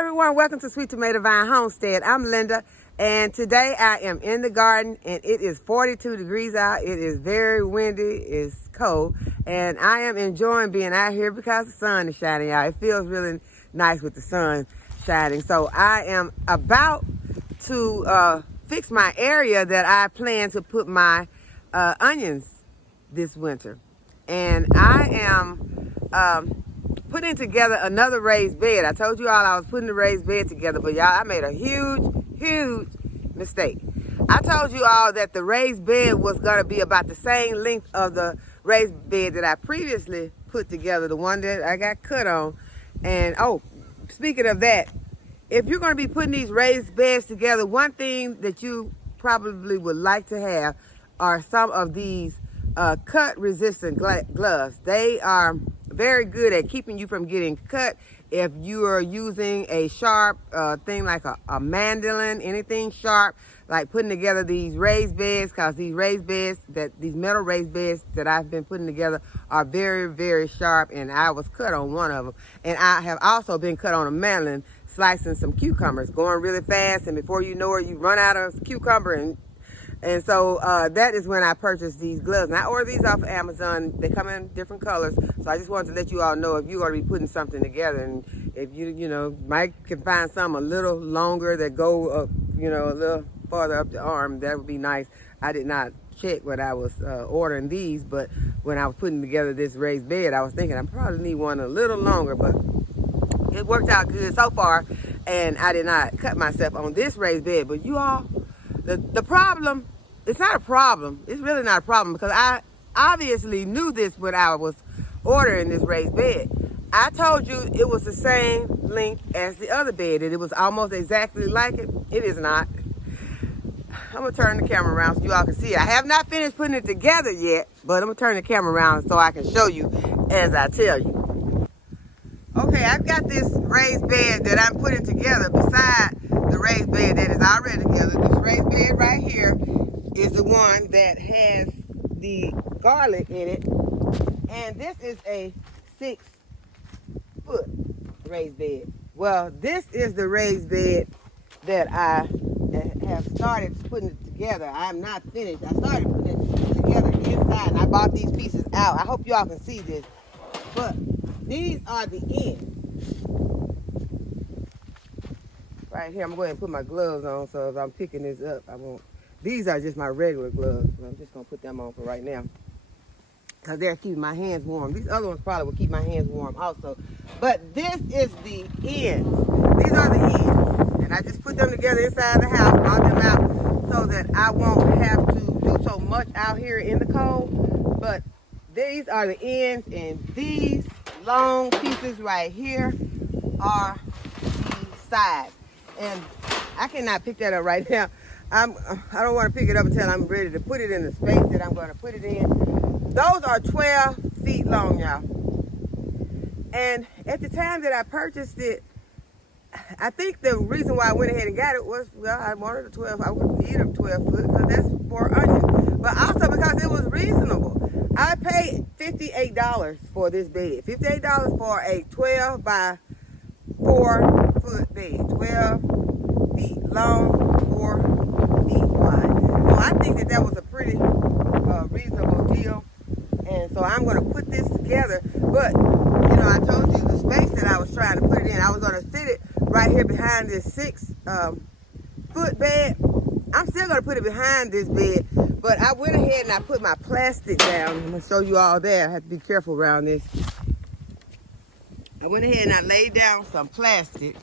everyone, welcome to Sweet Tomato Vine Homestead. I'm Linda, and today I am in the garden, and it is 42 degrees out. It is very windy, it's cold, and I am enjoying being out here because the sun is shining out. It feels really nice with the sun shining. So I am about to fix my area that I plan to put my onions this winter. And I am putting together another raised bed. I told you all I was putting the raised bed together, but y'all, I made a huge mistake. I told you all that the raised bed was gonna be about the same length of the raised bed that I previously put together, the one that I got cut on. And oh, speaking of that, if you're gonna be putting these raised beds together, one thing that you probably would like to have are some of these cut resistant gloves. They are very good at keeping you from getting cut if you are using a sharp thing like a mandolin, anything sharp, like putting together these raised beds, because these metal raised beds that I've been putting together are very sharp, and I was cut on one of them. And I have also been cut on a mandolin slicing some cucumbers, going really fast, and before you know it, you run out of cucumber. And so that is when I purchased these gloves. And I ordered these off of Amazon. They come in different colors. So I just wanted to let you all know if you're going to be putting something together, and if you might can find some a little longer that go up, a little farther up the arm, that would be nice. I did not check when I was ordering these, but when I was putting together this raised bed, I was thinking I probably need one a little longer, but it worked out good so far. And I did not cut myself on this raised bed. But you all, the problem, it's not a problem. It's really not a problem, because I obviously knew this when I was ordering this raised bed. I told you it was the same length as the other bed, and it was almost exactly like it. It is not. I'm going to turn the camera around so you all can see it. I have not finished putting it together yet, but I'm going to turn the camera around so I can show you as I tell you. Okay, I've got this raised bed that I'm putting together beside the raised bed that is already together. This raised bed right here is the one that has the garlic in it. And this is a 6-foot raised bed. Well, this is the raised bed that I have started putting it together. I'm not finished. I started putting it together inside, and I bought these pieces out. I hope y'all can see this. But these are the ends. Right here, I'm going to put my gloves on, so if I'm picking this up, I won't. These are just my regular gloves. I'm just going to put them on for right now, because they're keeping my hands warm. These other ones probably will keep my hands warm also. But this is the ends. These are the ends. And I just put them together inside the house, brought them out so that I won't have to do so much out here in the cold. But these are the ends, and these long pieces right here are the sides. And I cannot pick that up right now. I don't want to pick it up until I'm ready to put it in the space that I'm going to put it in. Those are 12 feet long, y'all. And at the time that I purchased it, I think the reason why I went ahead and got it was, well, I wanted a 12. I wouldn't need a 12 foot because that's for onions. But also because it was reasonable. I paid $58 for this bed. $58 for a 12 by 4 foot bed. 12 feet long, 4 feet wide. So I think that was a pretty reasonable deal. And so I'm going to put this together. But, I told you the space that I was trying to put it in, I was going to sit it right here behind this 6-foot bed. I'm still going to put it behind this bed, but I went ahead and I put my plastic down. I'm going to show you all that. I have to be careful around this. I went ahead and I laid down some plastic,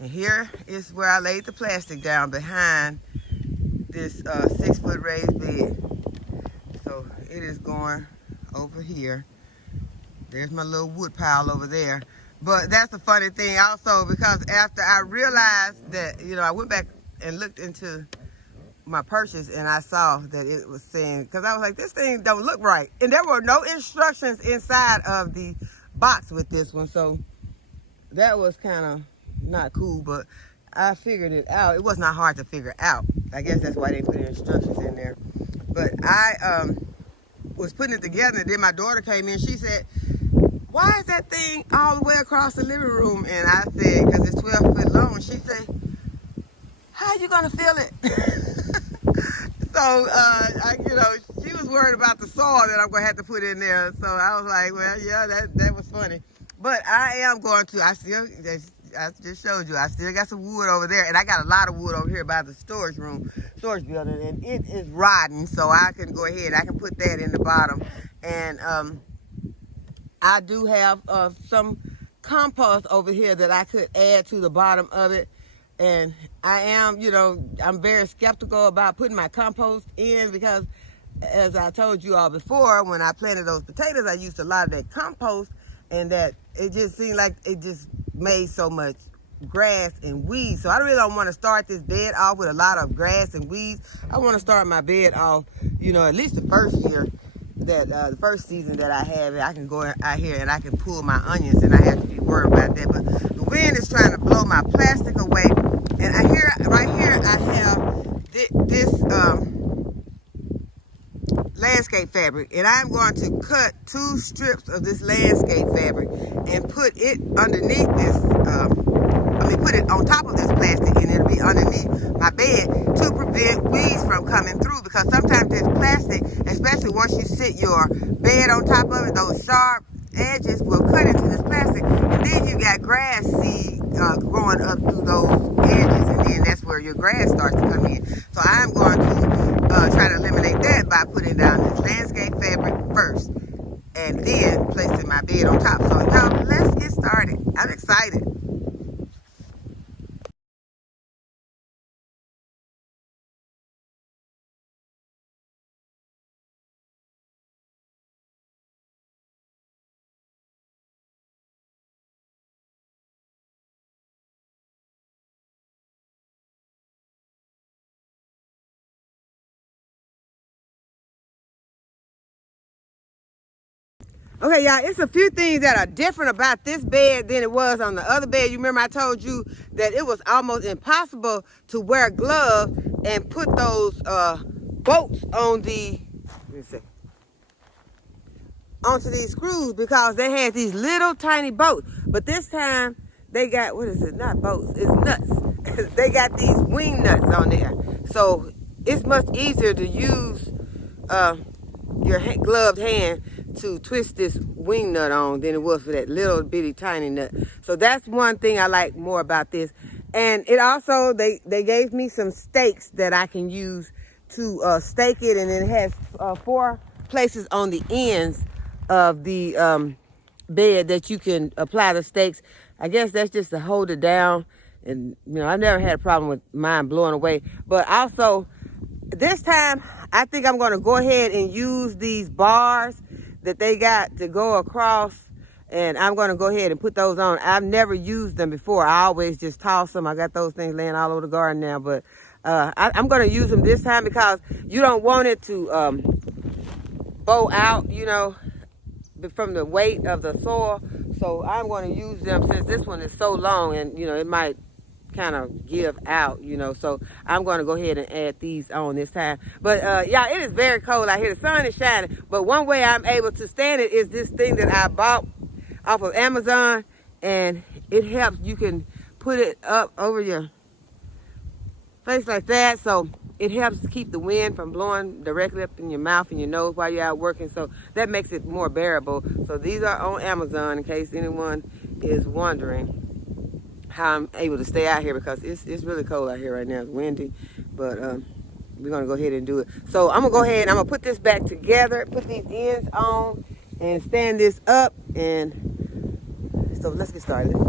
and here is where I laid the plastic down behind this 6-foot raised bed. So it is going over here. There's my little wood pile over there. But that's the funny thing also, because after I realized that, I went back and looked into my purchase, and I saw that it was saying, because I was like, this thing don't look right. And there were no instructions inside of the box with this one. So that was kind of not cool, but I figured it out. It was not hard to figure out. I guess that's why they put the instructions in there. But I was putting it together, and then my daughter came in. She said, why is that thing all the way across the living room? And I said, because it's 12 gonna feel it. So, she was worried about the soil that I'm gonna have to put in there. So I was like, well, yeah, that was funny. But I am going to, I just showed you, I still got some wood over there, and I got a lot of wood over here by the storage building, and it is rotting, so I can go ahead, I can put that in the bottom. And I do have some compost over here that I could add to the bottom of it. And I am, I'm very skeptical about putting my compost in because, as I told you all before, when I planted those potatoes, I used a lot of that compost, and that it just seemed like it just made so much grass and weeds. So I really don't want to start this bed off with a lot of grass and weeds. I want to start my bed off, at least the first year, that the first season that I have it, I can go out here and I can pull my onions, and I have to be worried about that. But the wind is trying to blow my plastic away, and right here I have this landscape fabric, and I'm going to cut 2 strips of this landscape fabric and put it underneath this. Put it on top of this plastic, and it'll be underneath my bed to prevent weeds from coming through, because sometimes this plastic, especially once you sit your bed on top of it, those sharp edges will cut into this plastic, and then you got grass seed growing up through those edges, and then that's where your grass starts to come in. So I'm going to try to eliminate that by putting down this landscape fabric first, and then placing my bed on top. So y'all, let's get started. I'm excited. Okay, y'all, it's a few things that are different about this bed than it was on the other bed. You remember I told you that it was almost impossible to wear gloves and put those bolts on onto these screws, because they had these little tiny bolts. But this time they got, what is it? Not bolts, it's nuts. They got these wing nuts on there. So it's much easier to use your gloved hand to twist this wing nut on than it was for that little bitty tiny nut. So that's one thing I like more about this. And it also, they gave me some stakes that I can use to stake it, and it has 4 places on the ends of the bed that you can apply the stakes. I guess that's just to hold it down. And I've never had a problem with mine blowing away. But also, this time I think I'm going to go ahead and use these bars that they got to go across, and I'm going to go ahead and put those on. I've never used them before. I always just toss them. I got those things laying all over the garden now, but I'm going to use them this time because you don't want it to bow out, from the weight of the soil. So I'm going to use them since this one is so long, and it might kind of give out, so I'm going to go ahead and add these on this time. But yeah, it is very cold out here. The sun is shining, but one way I'm able to stand it is this thing that I bought off of Amazon, and it helps. You can put it up over your face like that, so it helps to keep the wind from blowing directly up in your mouth and your nose while you're out working, so that makes it more bearable. So these are on Amazon, in case anyone is wondering how I'm able to stay out here, because it's really cold out here right now. It's windy, but we're gonna go ahead and do it. So I'm gonna go ahead and I'm gonna put this back together, put these ends on, and stand this up, and so let's get started. I've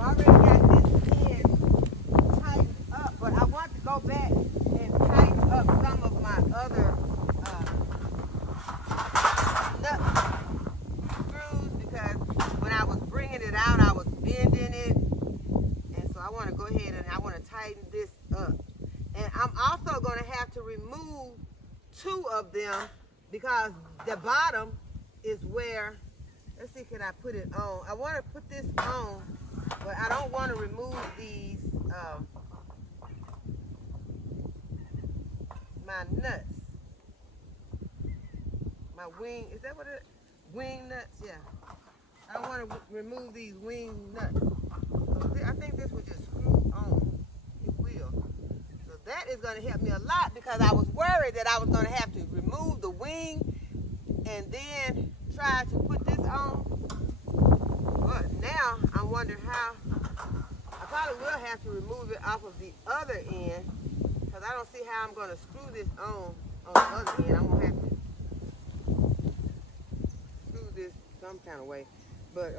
already got this end tightened up, but I want to go back and tighten up some of my other nuts. When I was bringing it out, I was bending it, and so I want to go ahead and I want to tighten this up. And I'm also going to have to remove 2 of them, because the bottom is where, let's see, can I put it on? I want to put this on, but I don't want to remove these, my nuts. My wing, is that what it is? Wing nuts, yeah. I want to remove these wing nuts. going to help me a lot, because I was worried that I was going to have to remove the wing and then try to put this on. But now I'm wondering how. I probably will have to remove it off of the other end, because I don't see how I'm going to screw this on the other end. I'm going to have to screw this some kind of way. But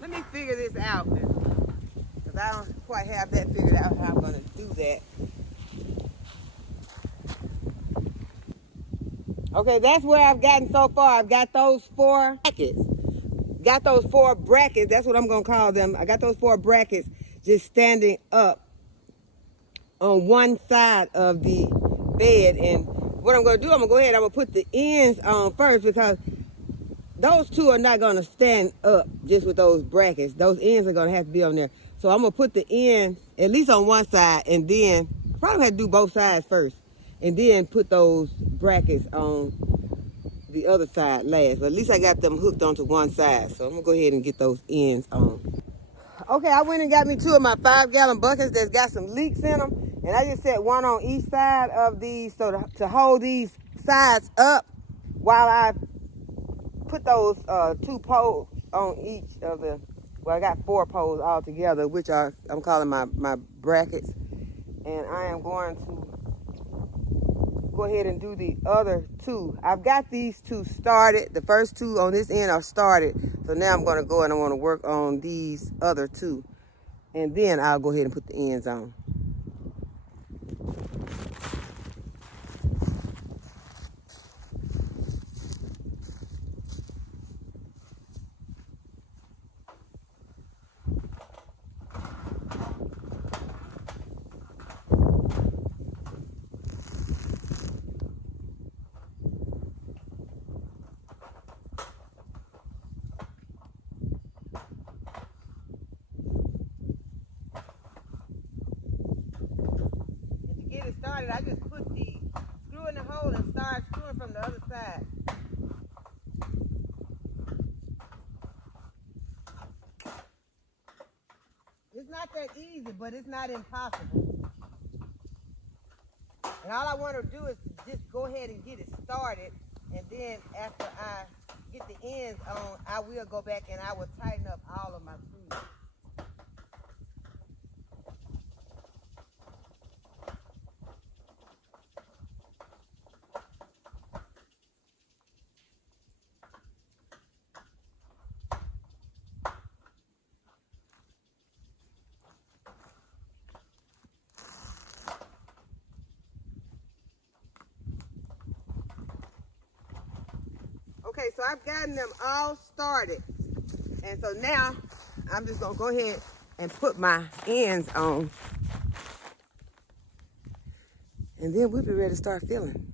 let me figure this out, because I don't quite have that figured out how I'm going to do that. Okay, that's where I've gotten so far. I've got those 4 brackets. Got those 4 brackets. That's what I'm going to call them. I got those 4 brackets just standing up on one side of the bed. And what I'm going to do, I'm going to go ahead, I'm going to put the ends on first, because those 2 are not going to stand up just with those brackets. Those ends are going to have to be on there. So I'm going to put the ends at least on one side, and then I probably have to do both sides first, and then put those brackets on the other side last. But at least I got them hooked onto one side. So I'm going to go ahead and get those ends on. Okay, I went and got me 2 of my 5-gallon buckets that's got some leaks in them. And I just set one on each side of these, so to hold these sides up while I put those 2 poles on each of the, well, I got 4 poles all together, which are, I'm calling my brackets. And I am going to go ahead and do the other 2. I've got these 2 started. The first 2 on this end are started. So now I'm going to go and I'm going to work on these other 2. And then I'll go ahead and put the ends on. Started, I just put the screw in the hole and start screwing from the other side. It's not that easy, but it's not impossible. And all I want to do is just go ahead and get it started, and then after I get the ends on, I will go back and I will tighten up all of my screws. Okay, so I've gotten them all started. And so now I'm just gonna go ahead and put my ends on. And then we'll be ready to start filling.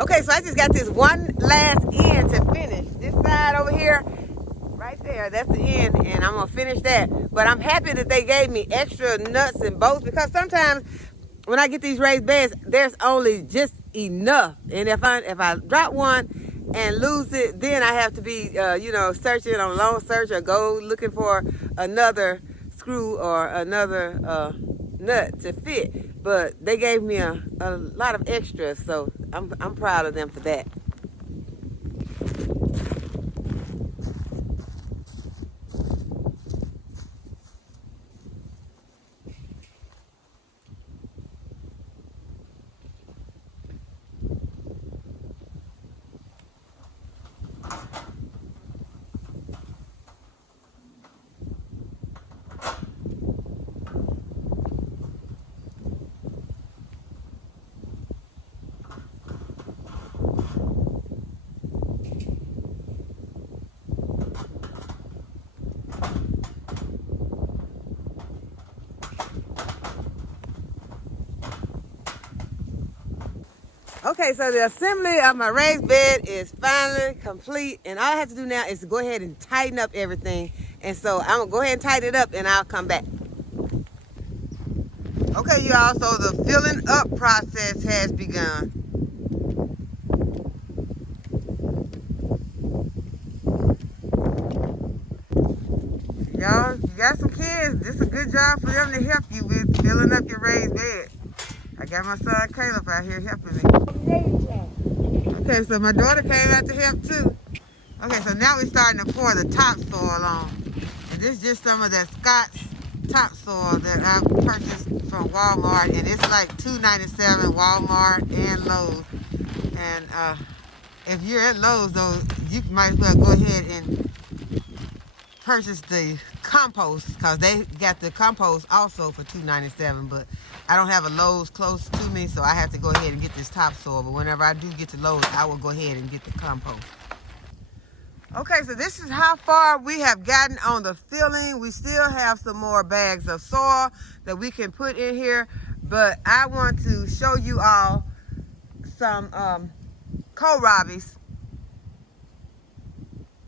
Okay, so I just got this one last end to finish. This side over here, right there, that's the end, and I'm gonna finish that. But I'm happy that they gave me extra nuts and bolts, because sometimes when I get these raised beds, there's only just enough. And if I drop one and lose it, then I have to be, searching on long search, or go looking for another screw or another nut to fit. But they gave me a lot of extras, so I'm proud of them for that. Okay, so the assembly of my raised bed is finally complete, and all I have to do now is to go ahead and tighten up everything. And so I'm gonna go ahead and tighten it up, and I'll come back. Okay, y'all, so the filling up process has begun. Y'all, you got some kids, this is a good job for them to help you with filling up your raised bed. got my son Caleb out here helping me. Okay, so my daughter came out to help too. Okay, so now we're starting to pour the topsoil on. And this is just some of that Scott's topsoil that I purchased from Walmart. And it's like $2.97 Walmart and Lowe's. And if you're at Lowe's though, you might as well go ahead and purchase the compost, because they got the compost also for $2.97, but I don't have a Lowe's close to me, so I have to go ahead and get this topsoil. But whenever I do get to Lowe's, I will go ahead and get the compost. Okay, so this is how far we have gotten on the filling. We still have some more bags of soil that we can put in here, but I want to show you all some kohlrabis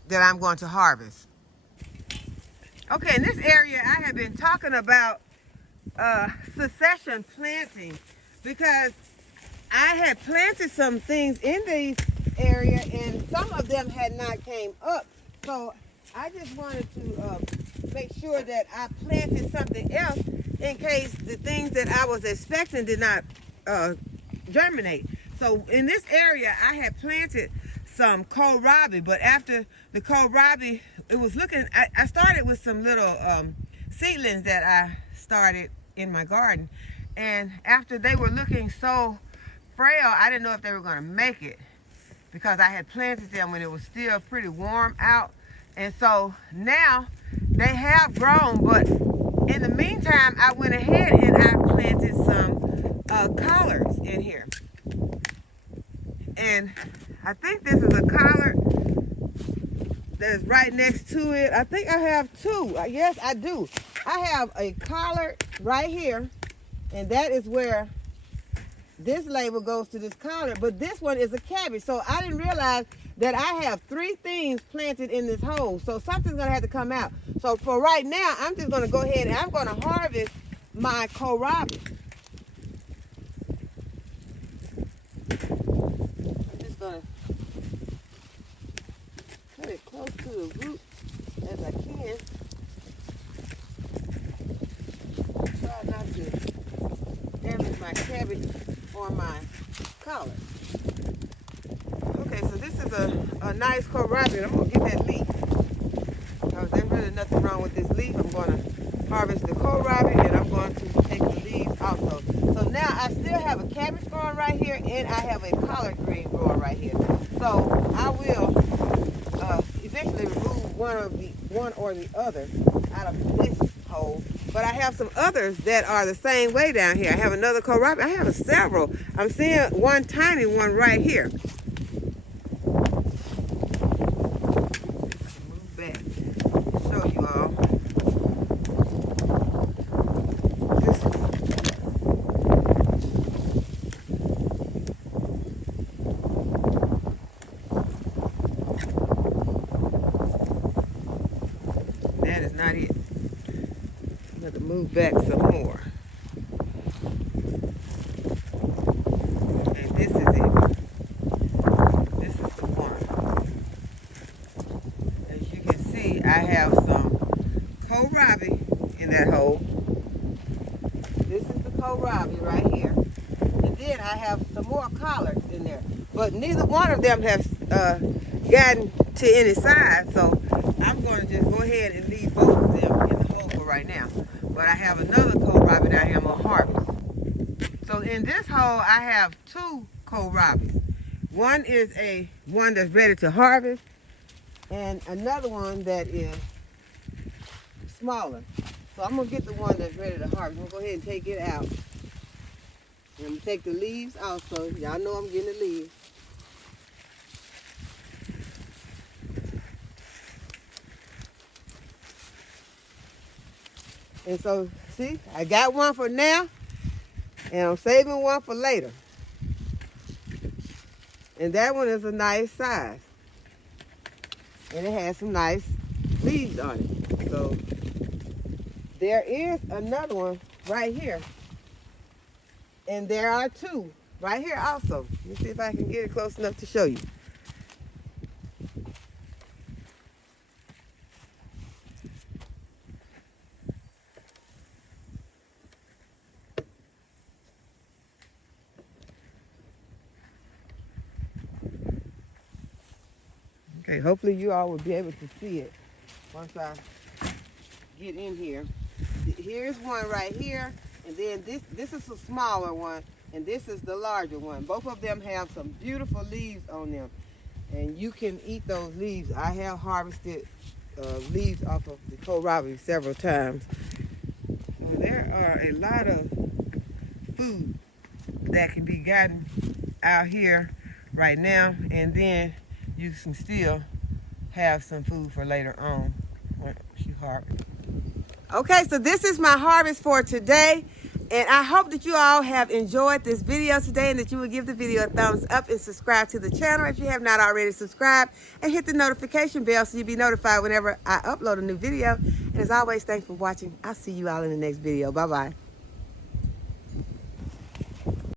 that I'm going to harvest. Okay, in this area, I have been talking about succession planting, because I had planted some things in this area and some of them had not came up. So I just wanted to make sure that I planted something else in case the things that I was expecting did not germinate. So in this area, I had planted some kohlrabi, but after the kohlrabi, it was looking, I started with some little seedlings that I started in my garden. And after they were looking so frail, I didn't know if they were going to make it, because I had planted them when it was still pretty warm out. And so now they have grown, but in the meantime, I went ahead and I planted some collards in here. And I think this is a collard that is right next to it. I think I have two. Yes, I do. I have a collard right here, and that is where this label goes to this collard, but this one is a cabbage. So I didn't realize that I have three things planted in this hole. So something's gonna have to come out. So for right now, I'm just gonna go ahead and I'm gonna harvest my kohlrabi. I'm just gonna cut it close to the root as I can. Try not to damage my cabbage or my collard. Okay, so this is a nice kohlrabi. I'm going to get that leaf, because there's really nothing wrong with this leaf. I'm going to harvest the kohlrabi, and I'm going to take the leaves also. So now I still have a cabbage growing right here, and I have a collard green growing right here. So I will eventually remove one or the other out of this hole. But I have some others that are the same way down here. I have another kohlrabi. I have several. I'm seeing one tiny one right here. Move back, show you all. That is not it. I'm going to move back some more. And this is it. This is the one. As you can see, I have some kohlrabi in that hole. This is the kohlrabi right here. And then I have some more collards in there. But neither one of them has gotten to any size. So I'm going to just go ahead and leave both of them in the hole for right now. But I have another kohlrabi down here I'm going to harvest. So in this hole, I have two kohlrabis. One is one that's ready to harvest, and another one that is smaller. So I'm going to get the one that's ready to harvest. I'm going to go ahead and take it out. And I'm going to take the leaves also. Y'all know I'm getting the leaves. And so, see, I got one for now, and I'm saving one for later. And that one is a nice size. And it has some nice leaves on it. So, there is another one right here. And there are two right here also. Let me see if I can get it close enough to show you. Okay, hopefully you all will be able to see it once I get in here. Here's one right here, and then this is a smaller one, and this is the larger one. Both of them have some beautiful leaves on them, and you can eat those leaves. I have harvested leaves off of the kohlrabi several times. There are a lot of food that can be gotten out here right now, and then you can still have some food for later on once you harvest. Okay, so this is my harvest for today, and I hope that you all have enjoyed this video today and that you will give the video a thumbs up and subscribe to the channel if you have not already subscribed, and hit the notification bell so you'll be notified whenever I upload a new video. And as always, thanks for watching. I'll see you all in the next video. Bye-bye.